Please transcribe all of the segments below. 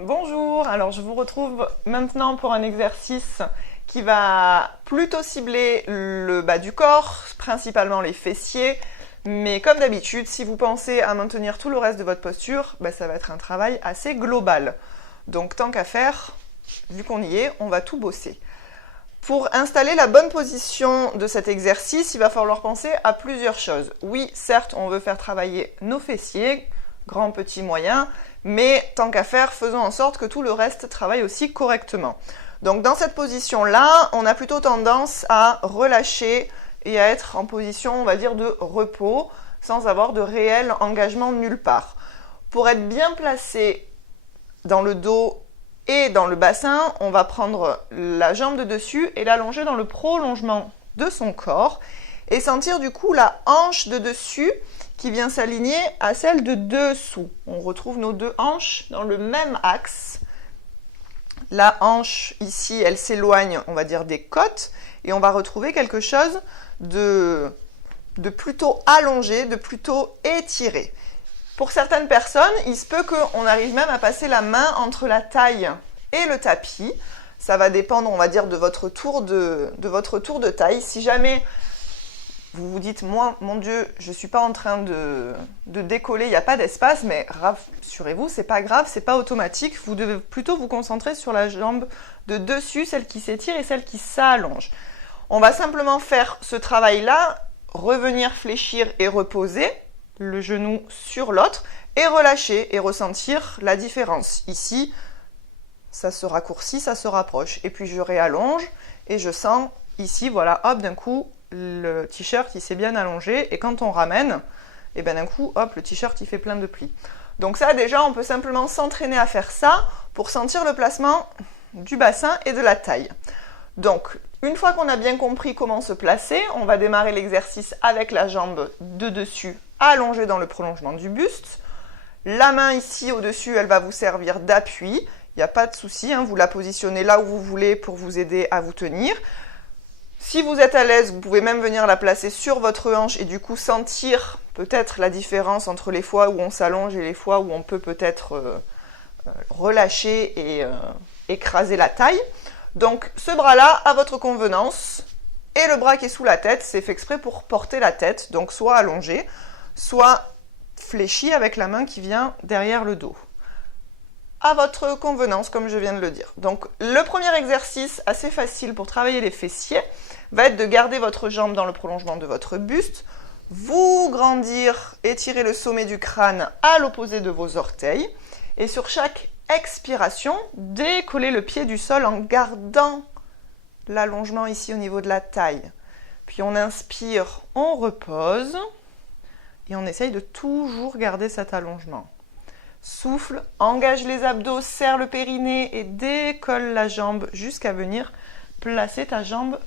Bonjour, alors je vous retrouve maintenant pour un exercice qui va plutôt cibler le bas du corps, principalement les fessiers, mais comme d'habitude, si vous pensez à maintenir tout le reste de votre posture, ça va être un travail assez global. Donc tant qu'à faire, vu qu'on y est, on va tout bosser. Pour installer la bonne position de cet exercice, il va falloir penser à plusieurs choses. Oui, certes, on veut faire travailler nos fessiers, grand, petit, moyen, mais tant qu'à faire, faisons en sorte que tout le reste travaille aussi correctement. Donc dans cette position-là, on a plutôt tendance à relâcher et à être en position, on va dire, de repos, sans avoir de réel engagement nulle part. Pour être bien placé dans le dos et dans le bassin, on va prendre la jambe de dessus et l'allonger dans le prolongement de son corps et sentir du coup la hanche de dessus qui vient s'aligner à celle de dessous. On retrouve nos deux hanches dans le même axe. La hanche ici, elle s'éloigne, on va dire, des côtes et on va retrouver quelque chose de plutôt allongé, de plutôt étiré. Pour certaines personnes, il se peut qu'on arrive même à passer la main entre la taille et le tapis. Ça va dépendre, on va dire, de votre tour de taille. Si jamais vous vous dites, moi, mon Dieu, je ne suis pas en train de décoller, il n'y a pas d'espace, mais rassurez-vous, c'est pas grave, c'est pas automatique. Vous devez plutôt vous concentrer sur la jambe de dessus, celle qui s'étire et celle qui s'allonge. On va simplement faire ce travail-là, revenir fléchir et reposer le genou sur l'autre et relâcher et ressentir la différence. Ici, ça se raccourcit, ça se rapproche. Et puis je réallonge et je sens ici, voilà, hop, d'un coup, le t-shirt il s'est bien allongé et quand on ramène, et d'un coup, hop, le t-shirt il fait plein de plis. Donc ça déjà, on peut simplement s'entraîner à faire ça pour sentir le placement du bassin et de la taille. Donc, une fois qu'on a bien compris comment se placer, on va démarrer l'exercice avec la jambe de dessus allongée dans le prolongement du buste. La main ici au-dessus, elle va vous servir d'appui. Il n'y a pas de souci, vous la positionnez là où vous voulez pour vous aider à vous tenir. Si vous êtes à l'aise, vous pouvez même venir la placer sur votre hanche et du coup sentir peut-être la différence entre les fois où on s'allonge et les fois où on peut peut-être relâcher et écraser la taille. Donc ce bras-là, à votre convenance, et le bras qui est sous la tête, c'est fait exprès pour porter la tête, donc soit allongé, soit fléchi avec la main qui vient derrière le dos. À votre convenance, comme je viens de le dire. Donc le premier exercice, assez facile pour travailler les fessiers, va être de garder votre jambe dans le prolongement de votre buste, vous grandir, étirer le sommet du crâne à l'opposé de vos orteils, et sur chaque expiration, décoller le pied du sol en gardant l'allongement ici au niveau de la taille. Puis on inspire, on repose et on essaye de toujours garder cet allongement. Souffle, engage les abdos, serre le périnée et décolle la jambe jusqu'à venir placer ta jambe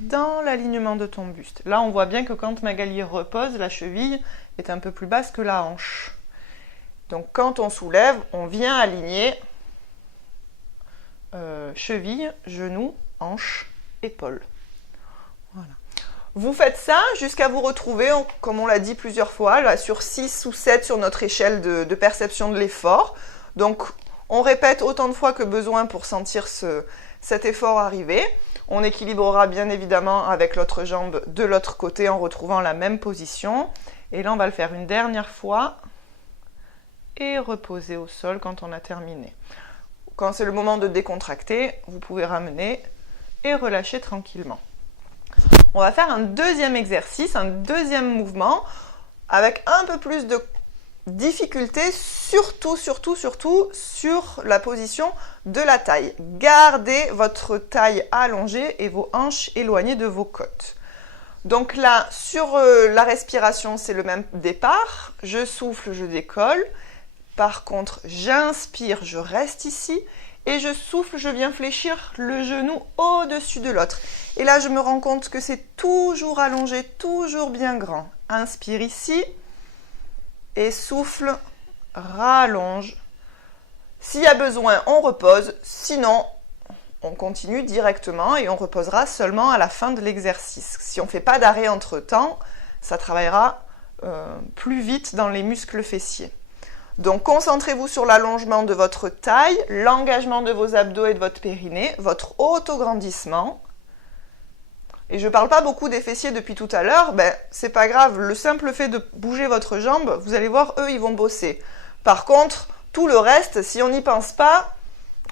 dans l'alignement de ton buste. Là, on voit bien que quand Magali repose, la cheville est un peu plus basse que la hanche. Donc quand on soulève, on vient aligner cheville, genou, hanche, épaule. Voilà. Vous faites ça jusqu'à vous retrouver, comme on l'a dit plusieurs fois, là, sur 6 ou 7 sur notre échelle de perception de l'effort. Donc on répète autant de fois que besoin pour sentir cet effort arriver. On équilibrera bien évidemment avec l'autre jambe de l'autre côté en retrouvant la même position. Et là on va le faire une dernière fois. Et reposer au sol quand on a terminé. Quand c'est le moment de décontracter, vous pouvez ramener et relâcher tranquillement. On va faire un deuxième exercice, un deuxième mouvement avec un peu plus de difficulté, surtout sur la position de la taille. Gardez votre taille allongée et vos hanches éloignées de vos côtes. Donc là, sur la respiration, c'est le même départ. Je souffle, je décolle. Par contre, j'inspire, je reste ici et je souffle, je viens fléchir le genou au-dessus de l'autre. Et là, je me rends compte que c'est toujours allongé, toujours bien grand. Inspire ici et souffle, rallonge. S'il y a besoin, on repose. Sinon, on continue directement et on reposera seulement à la fin de l'exercice. Si on ne fait pas d'arrêt entre-temps, ça travaillera plus vite dans les muscles fessiers. Donc concentrez-vous sur l'allongement de votre taille, l'engagement de vos abdos et de votre périnée, votre autograndissement. Et je ne parle pas beaucoup des fessiers depuis tout à l'heure, c'est pas grave, le simple fait de bouger votre jambe, vous allez voir, eux, ils vont bosser. Par contre, tout le reste, si on n'y pense pas,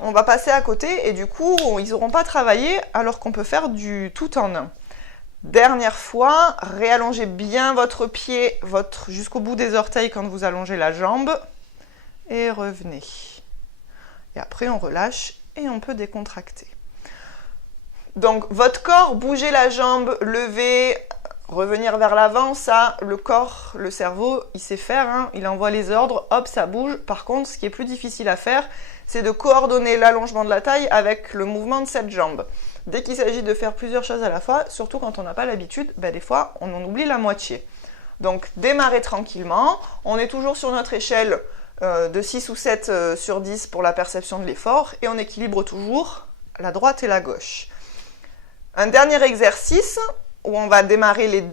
on va passer à côté et du coup, ils n'auront pas travaillé alors qu'on peut faire du tout en un. Dernière fois, réallongez bien votre pied jusqu'au bout des orteils quand vous allongez la jambe et revenez. Et après, on relâche et on peut décontracter. Donc, votre corps, bouger la jambe, lever, revenir vers l'avant, ça, le corps, le cerveau, il sait faire, hein, il envoie les ordres, hop, ça bouge. Par contre, ce qui est plus difficile à faire, c'est de coordonner l'allongement de la taille avec le mouvement de cette jambe. Dès qu'il s'agit de faire plusieurs choses à la fois, surtout quand on n'a pas l'habitude, des fois, on en oublie la moitié. Donc, démarrez tranquillement. On est toujours sur notre échelle de 6 ou 7 sur 10 pour la perception de l'effort et on équilibre toujours la droite et la gauche. Un dernier exercice où on va démarrer,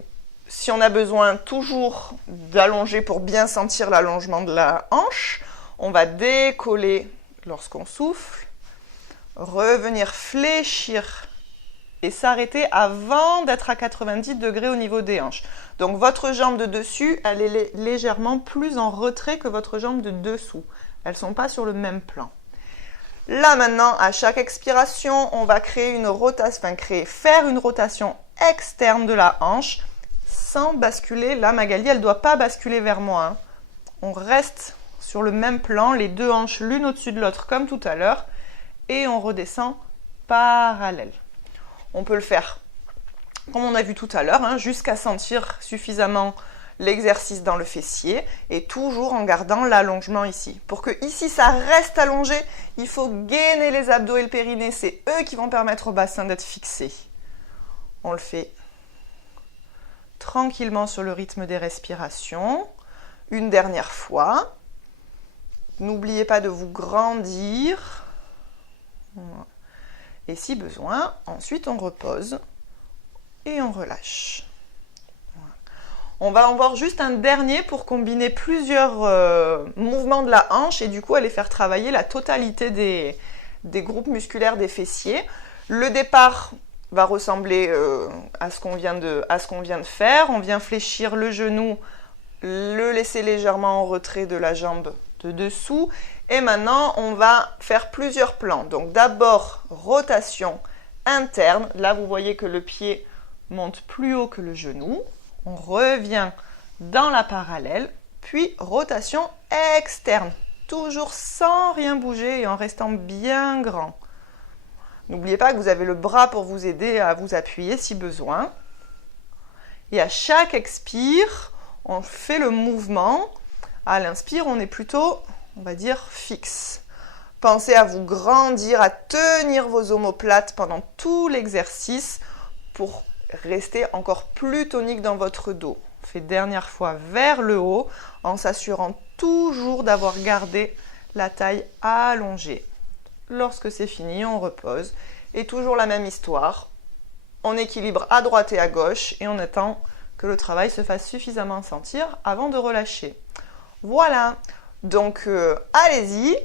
si on a besoin toujours d'allonger pour bien sentir l'allongement de la hanche, on va décoller lorsqu'on souffle, revenir fléchir et s'arrêter avant d'être à 90 degrés au niveau des hanches. Donc votre jambe de dessus, elle est légèrement plus en retrait que votre jambe de dessous. Elles ne sont pas sur le même plan. Là maintenant, à chaque expiration, on va faire une rotation externe de la hanche sans basculer. Là, Magali, elle ne doit pas basculer vers moi, hein. On reste sur le même plan, les deux hanches l'une au-dessus de l'autre comme tout à l'heure et on redescend parallèle. On peut le faire comme on a vu tout à l'heure, hein, jusqu'à sentir suffisamment l'exercice dans le fessier et toujours en gardant l'allongement ici. Pour que ici ça reste allongé, il faut gainer les abdos et le périnée, c'est eux qui vont permettre au bassin d'être fixé. On le fait tranquillement sur le rythme des respirations. Une dernière fois. N'oubliez pas de vous grandir. Et si besoin, ensuite on repose et on relâche. On va en voir juste un dernier pour combiner plusieurs mouvements de la hanche et du coup aller faire travailler la totalité des groupes musculaires des fessiers. Le départ va ressembler à ce qu'on vient de faire. On vient fléchir le genou, le laisser légèrement en retrait de la jambe de dessous. Et maintenant, on va faire plusieurs plans. Donc d'abord, rotation interne. Là, vous voyez que le pied monte plus haut que le genou. On revient dans la parallèle, puis rotation externe, toujours sans rien bouger et en restant bien grand. N'oubliez pas que vous avez le bras pour vous aider à vous appuyer si besoin. Et à chaque expire, on fait le mouvement. À l'inspire, on est plutôt, on va dire, fixe. Pensez à vous grandir, à tenir vos omoplates pendant tout l'exercice pour restez encore plus tonique dans votre dos. On fait dernière fois vers le haut en s'assurant toujours d'avoir gardé la taille allongée. Lorsque c'est fini, on repose. Et toujours la même histoire. On équilibre à droite et à gauche et on attend que le travail se fasse suffisamment sentir avant de relâcher. Voilà. Donc, allez-y,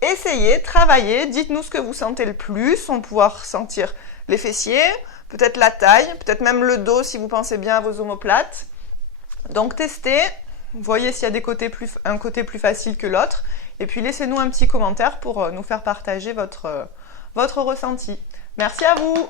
essayez, travaillez, dites-nous ce que vous sentez le plus. On va pouvoir sentir les fessiers, peut-être la taille, peut-être même le dos si vous pensez bien à vos omoplates. Donc testez, voyez s'il y a un côté plus facile que l'autre. Et puis laissez-nous un petit commentaire pour nous faire partager votre ressenti. Merci à vous!